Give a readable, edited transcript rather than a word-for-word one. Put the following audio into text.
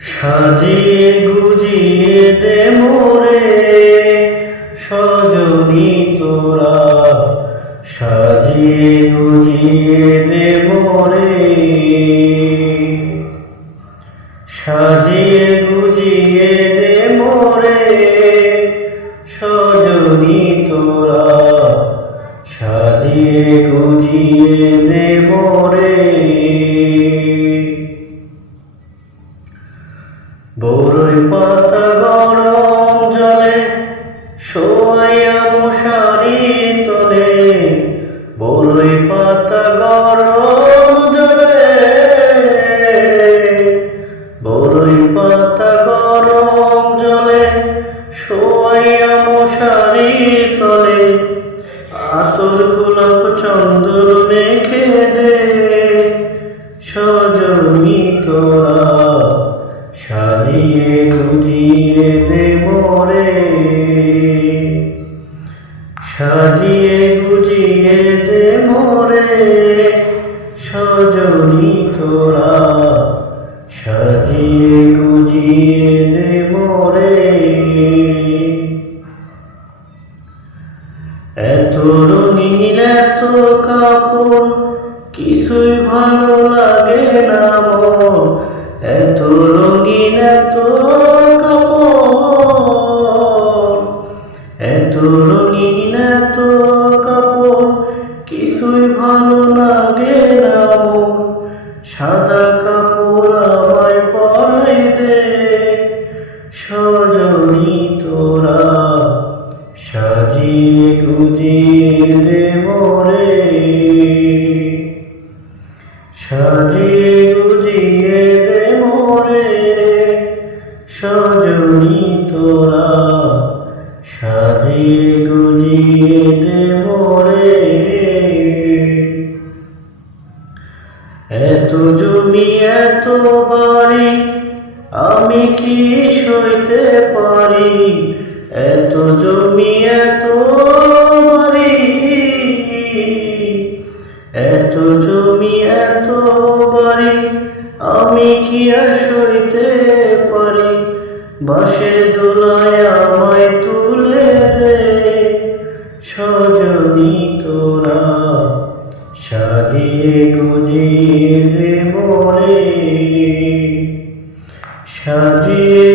সাজিয়ে গুজিয়ে দে মোরে সজনী তোরা, সাজিয়ে গুজিয়ে দে মোরে, সাজিয়ে গুজিয়ে দে মোরে সজনী তোরা, সাজিয়ে গুজিয়ে দে মোরে। বরই পাতা গরম জলে শোয়াইয়া মশারি তলে, বরই পাতা গরম জলে, বরই পাতা গরম জলে শোয়াইয়া মশারি তলে, আতর গোলাপ চন্দন মেখে দে সজনী তোরা, সাজিয়ে গুজিয়ে দে মোরে, সাজিয়ে গুজিয়ে দে মোরে সজনী তোরা, সাজিয়ে গুজিয়ে দে মোরে। এত রঙিন এত কাপড় কিছুই ভালো লাগে না মোর, এত রঙিন এত কাপড়, এত রঙিন এত কাপড় কিছুই ভালো লাগে না মোর, সাদা কাপড় আমায় পরাই দে সজনী তোরা, সাজিয়ে গুজিয়ে দে মোরে, সাজিয়ে গুজিয়ে দে মোরে সজনী তোরা, সাজিয়ে গুজিয়ে দে মোরে। এত জমি এত বাড়ি আমি কি সইতে পারি, এত জমি এত বাড়ি, এত জমি এত বাড়ি আমি কি আর সইতে পারি, বাঁশের দোলায় আমায় তুলে দে সজনী তোরা, সাজিয়ে গুজিয়ে দে মোরে, সাজিয়ে